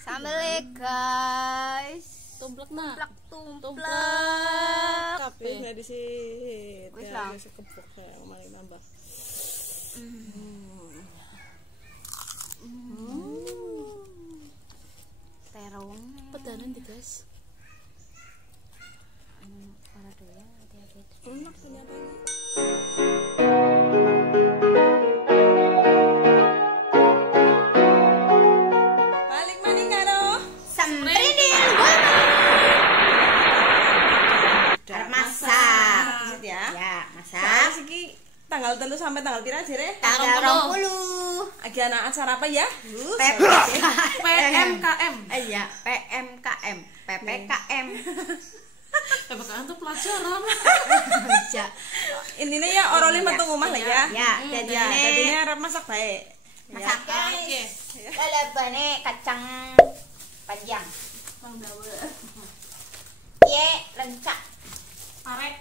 Sambel guys. Tumplek nak. Tumplek. Kabeh di situ. Wis lah. Wis kepuk ya, mari nambah. Terong. Pedanan di guys. Ora doyan hati-hati. Enak ternyata ini. Balik maning karo Semprindil gua. Arep masak. Masak ya. Ya, masak. Saat iki tanggal 3 sampai tanggal pira jere? Tanggal 20. Lagi anak acara apa ya? PMKM. Iya, PMKM, PPKM. PPKM itu pelajaran. Ya. Intinya ya orolin metu omah lah ya. Ya, Ya, jadi jadinya arep masak baik. masak guys. Lalabane kacang panjang. Bang Dawa. Ye, lencak. Arek.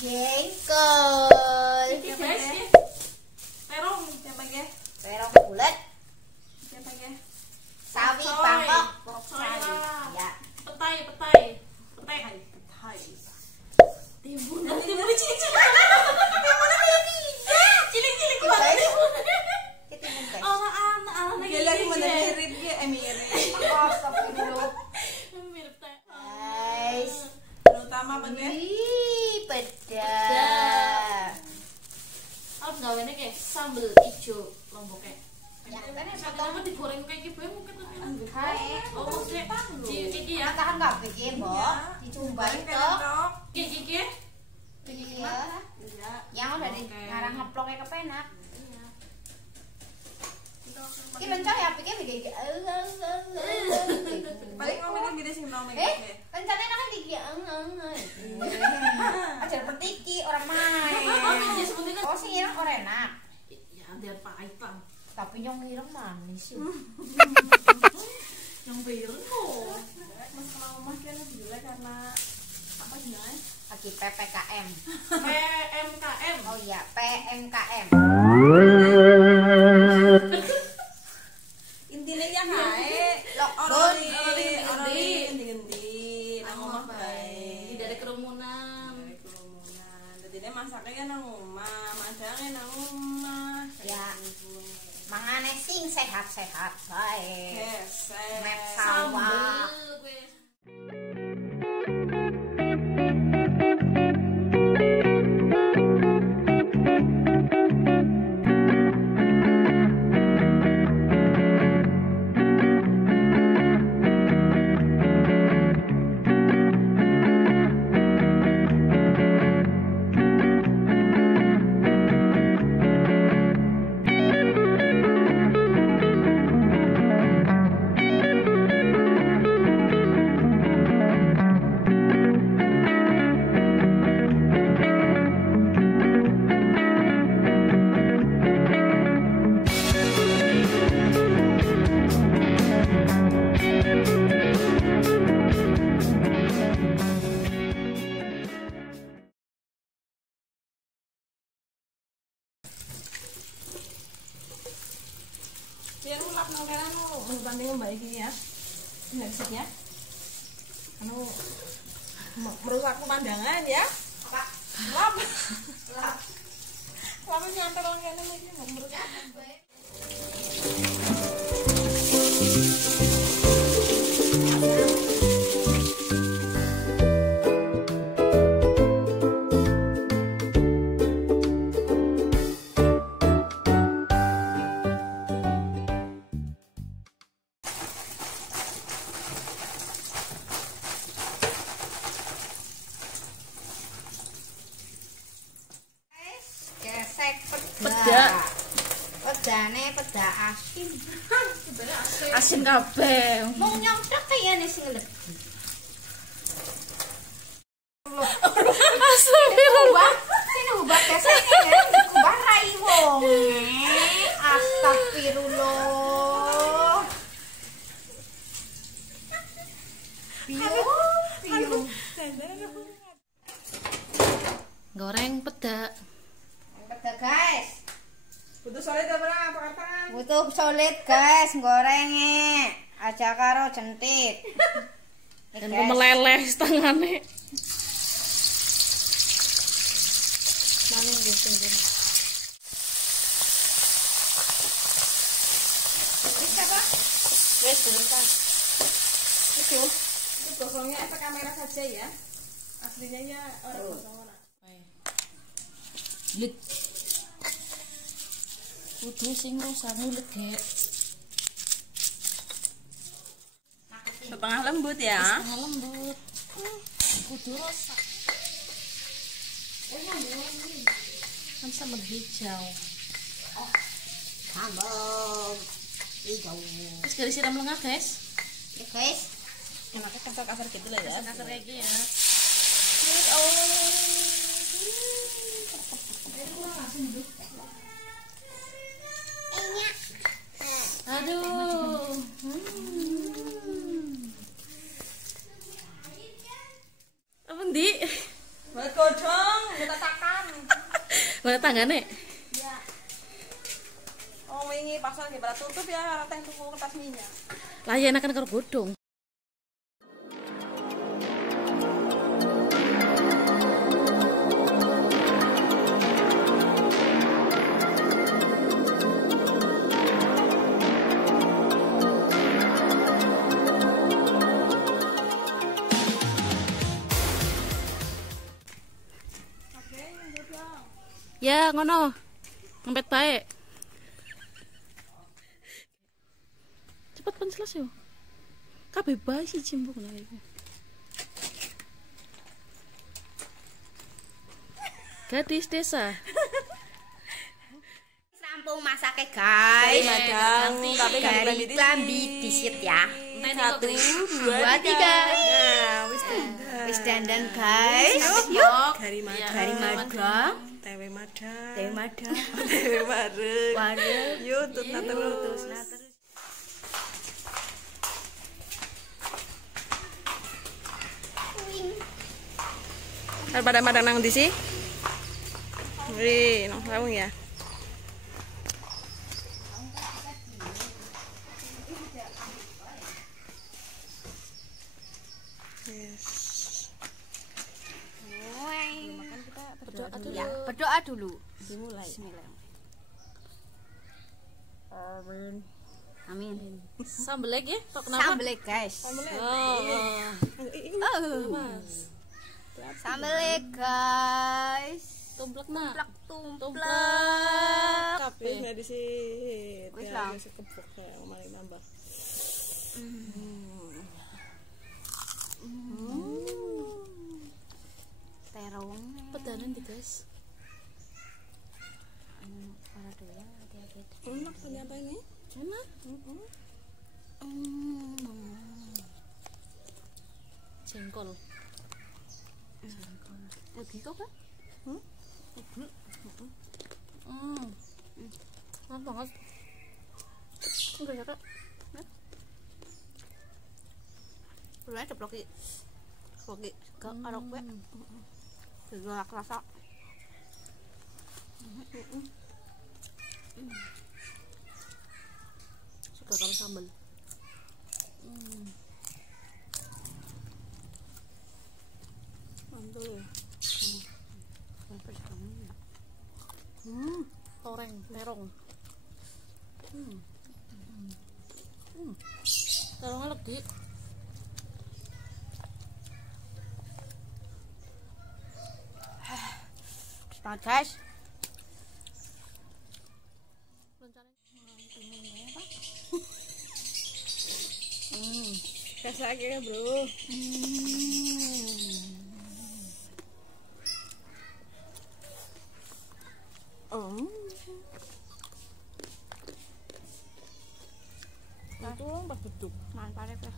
Jengkol. Iki guys ya. Terong siapa ya? Terong bulat. Siapa ya? Sawi Soy. Bangkok. Soy lah. Ya. Petai. Timun cincin. Timunnya kayak dia. Cilik-cilik Guys. banget timun. Kita timun guys. Anak-anak Gila lagi mana mirip ya, mirip. Astagfirullah. mirip teh. Guys. Terutama apa nih? Wih, pedas. Harus gawene kayak sambel ijo lomboknya. Ya, kan ya, Kalau digoreng kayak gitu mungkin Hai. oh maksudnya iki ya. Tahan nggak bikin, Mbok? Dicumbai toh. Iki. Iya. Yang udah di ngarang ngeplongnya kepenak. Ki lencah ya pikir begini. Paling ngomongin gede sih ngomongin. Rencananya kan gigi ajar petiki orang main. Iya sebenarnya Oh sih ngilang orang enak. ya biar pahit lah. Tapi yang ngilang manis sih. Yang bayar kok. Mas kalau rumah kan lebih jelek karena apa sih namanya? Lagi PPKM. PMKM. Oh iya PMKM. Intinya ya kae Lockdown. orolin ganti nang omah bae. Tidak ada kerumunan. Jadi masaknya kan nang omah, masaknya nang omah. Ya. Mangane sing sehat-sehat baik. Yes. Mep sawah. Sambel gue. Biar mulak nang kene anu banding mbak iki ya. Enggak bisa ya. Anu merusak pemandangan ya. Pak. Lap. Lap. Lama nyampe nang kene lagi merusak. Gesek Peda. Pedane peda asin. Asin kabeh. Mau nyontek kayaknya sing legi. Astagfirullah. Sini ubah geseknya ubah rai wong. Astagfirullah. Piu. Goreng peda. Peda guys. Butuh solid apa katakan? Butuh solid guys gorengnya. aja karo jentit. Dan kok meleleh setengahnya. Mana yang gitu? Wes bentar. Itu gosongnya efek kamera saja ya. Aslinya ya orang gosong orang. Lit. Kudu sing rusamu legek. Setengah lembut ya. Setengah lembut. Kudu rusak. Kan sambal hijau. Sambal hijau. Terus garis siram lengah guys. Ya guys. Enaknya kasar-kasar gitu lah ya. Kasar kayak gini ya. Aduh. Apa ndi? Buat godong, kita takan. Mana tanggane? Ya. Oh ini pasal di barat tutup ya, rata yang tuku kertas minyak. Lah ya enakan karo godhong. Ya ngono. Ngempet baik. Cepet pan selesai yo. Kabeh bae sih cimbuk nang iku. Gadis desa. Rampung masaknya guys. Madang, tapi Dari klambi disit ya. 1, 2, 2, 3. Nah, Wis dandan guys. Yuk. Gari madang. Dari madang. Tewe madang. Dewi madang. Tewe bareng. Warung. Yuk, tutna terus. Pada madang nang di sini. Wih, nang lawang ya. Berdoa dulu. Ya, berdoa dulu. Dimulai. Bismillah. Amin. Amin. Sambel lagi, tok kenapa? Sambel guys. Oh. Mas. Sambel guys. Tumplek nak. Tumplek. Kabeh nek di sini. Wis Ya, lah. wis kebok kayak maling nambah. Terong. Pedanan di guys. Para doyan hati-hati. Enak ternyata ini. Enak. Jengkol. Lagi kok kan? Enak banget. Enggak ya kak? Belum ceplok iki. Oke, gak karo kowe. Gak kerasa. Suka kalau sambal. Mantul. Toreng, terong. Terongnya lagi. Semangat guys. Kasake bro. Itu pas beduk. Mantap ya.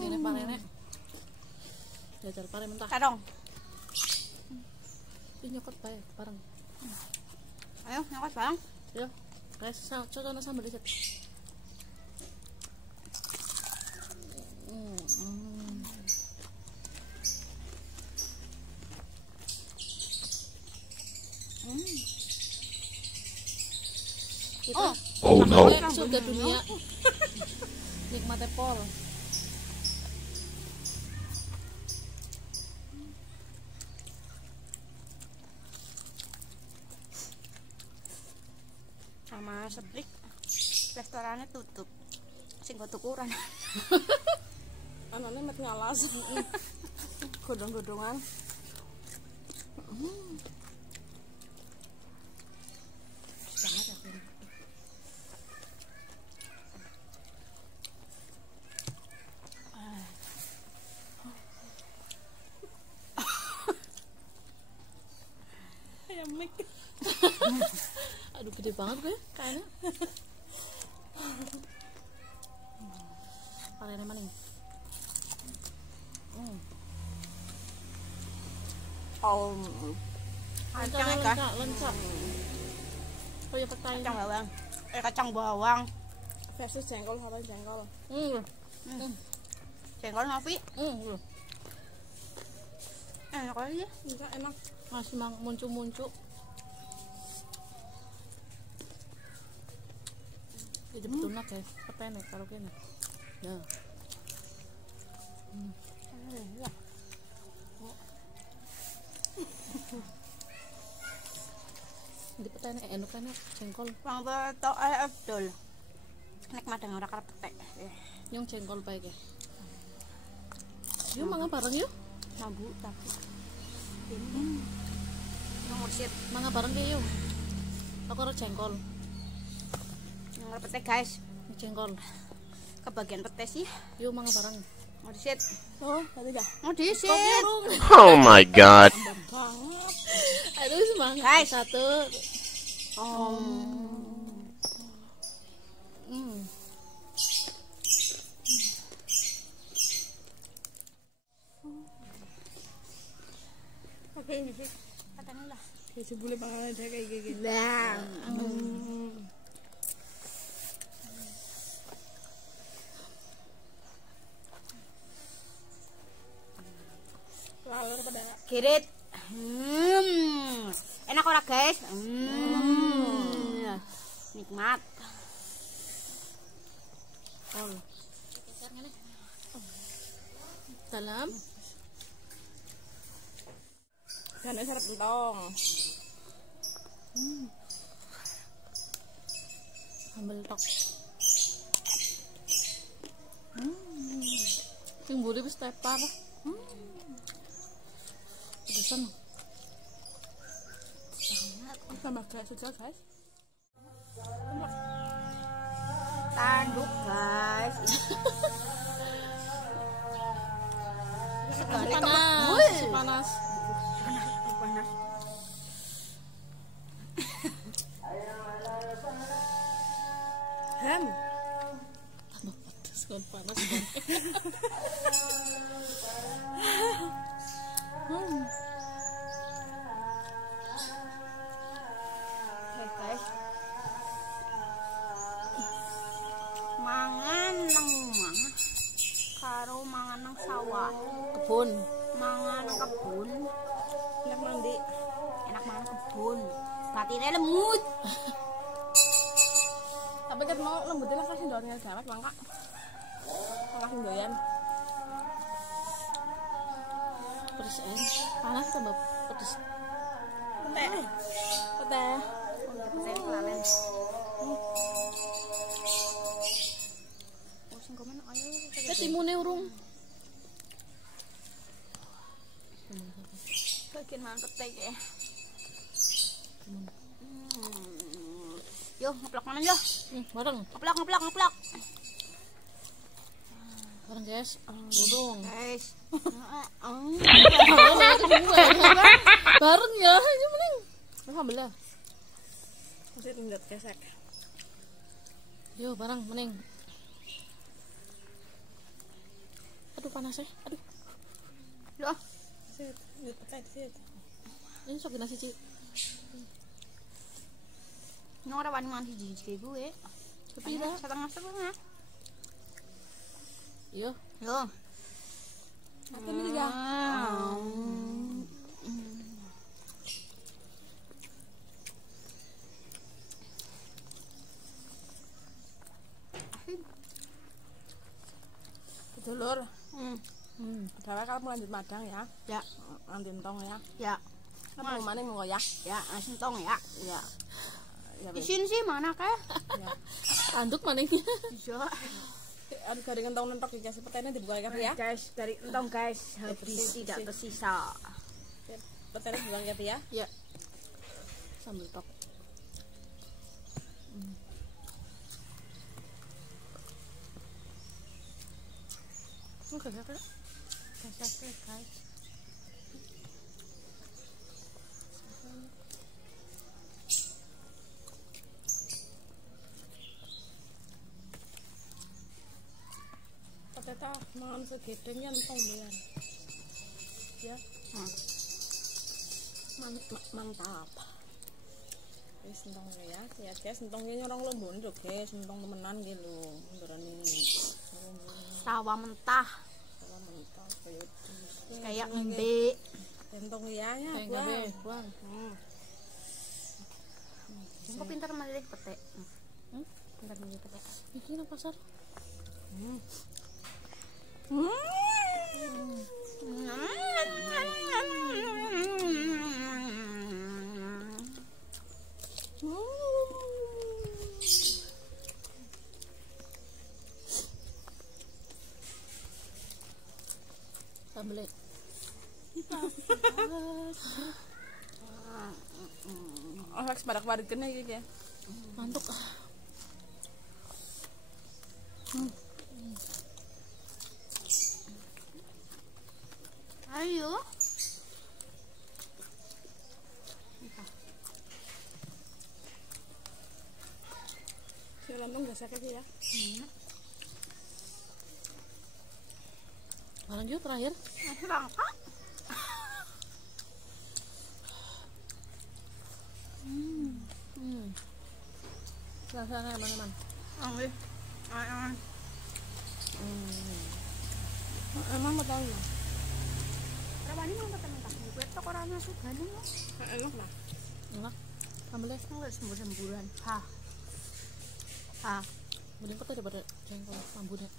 Kene parene. Jajal pare mentah. Terong. Ini nyokot bae bareng. Ayo nyokot bareng. Yo. Guys, cocono sambal dicet. Kita Oh no. surga dunia. Nikmatnya pol. Sama seprik restorannya tutup. Sing go tukuran. Anaknya met ngalas. Godong-godongan. Sangat aku. Ayam mik. Aduh gede banget gue kayaknya. Parahnya mana nih? Kacang ya kan? Lencak. Oh ya petai. Kacang bawang. Kacang bawang. Versus jengkol sama jengkol. Jengkol Novi. Enak aja. Enggak enak. Masih muncul-muncul. Jadi betul nak guys. Petai nih kalau gini. Ya. Di petai enak kan jengkol. Wong beto Abdul. Nek madang ora karep petek. Yang jengkol baik ya. Yuk mangan bareng yuk. Nabu tapi. Ini. Nomor sit. Mangan bareng deh yuk. Aku harus jengkol. Yang petek guys. Jengkol. Kebagian petek sih. Yuk mangan bareng. Mau disit. Oh, tadi dah. Mau disit. Oh my god. Aduh semangat. Guys. Satu. Oke, ini. Katanya lah. Bisa boleh pangalan aja kayak gini. Lah. Lalur pada. Kirit. Enak ora guys? Nikmat. Dalam. Jangan seret entong. Sambal tok. Yang buri wis tepar. Pedesan. Sama kayak sejak guys. Tanduk guys. Sekali Panas. Panas. panas. Ham. Panas panas. Oke guys. Mangan nang omah karo mangan nang sawah. Kebun. Mangan kebun, Enak mandi. enak mangan kebun. Batine lemut. Tapi kan mau lembutin lah kasih daunnya gawat mangka. Langsung doyan. Pedes panas tambah pedes. Pete. Pete. Saya kelalen. Oh, sing komen ayo. Timune urung. Bagian mangan petek ya. Yo, ngeplak mana yo? Bareng. Ngeplak. Bareng guys. Urung. Guys. Bareng ya, ini mending. Alhamdulillah. Masih tinggal kesek. Yo bareng mending. Aduh panas ya. Aduh. Yo, Sit, pete sit. Ini sok nasi Ci. ini ora wani mangan siji gue. Kepira. Setengah. Yo. Yo. Apa ini ya? Dulur. Dawa kalau lanjut madang ya. Ya. Nanti entong ya. Ya. Apa mana mau ya? Ya, sentong ya. Ya. Ya. Isin sih mana kah? Ya. Anduk mana ini? Bisa. Aduh garing entong nentok iki petene dibuka kabeh ya. Guys, dari entong guys, habis tidak tersisa. Petene dibuka kabeh ya. Ya. Sambil tok. Oke, guys. Pateta mangan segedengnya entong ya. Ya. Mantap. Wis entong ya. Ya guys, entongnya nyorong lombon yo guys, entong temenan iki lho. Ndarani. Sawah mentah. Sawah mentah Kayak ngembek. Entong ya ya, buang. Aku pintar milih petek. Pintar milih petek. Iki nang pasar. Sambel. Alex barak-barik kene iki ya. Mantuk. Ayo. Jalan dong gak sakit ya. Lanjut terakhir. Rangka. Rasanya teman-teman. Ambil. Emang mau tahu ya? Berapa ini mau mentah-mentah? Gue tok orangnya suka nih. Enak lah. Enak. Sambel deh. Enggak sembuh-sembuhan. Mending kok daripada jengkol rambutnya.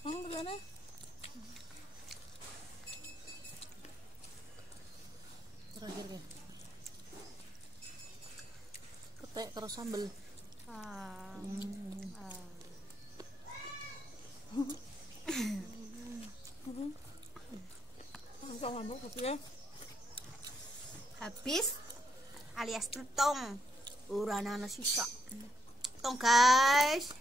Begini. Terakhir ya. Petek terus sambel. Habis alias tutong. Urana ana sisa. Tong guys.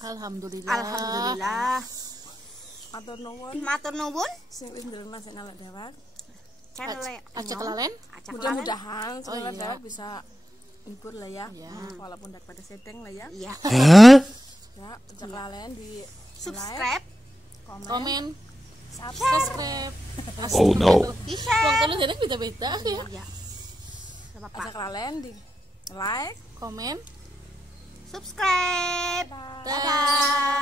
Alhamdulillah. Matur nuwun. Sing wis ndelok sing nalek dewek. Channel Acak kelalen. Mudah-mudahan channel iya. dewek bisa hibur lah ya. Iya. Walaupun daripada setting lah ya. Iya. Ya, ajak lalen di Subscribe. Komen. Subscribe. Oh no. Bisa. Wong telu jadi beda-beda ya. Iya. Enggak apa-apa. ajak lalen di like, Komen. Subscribe. bye. Dadah.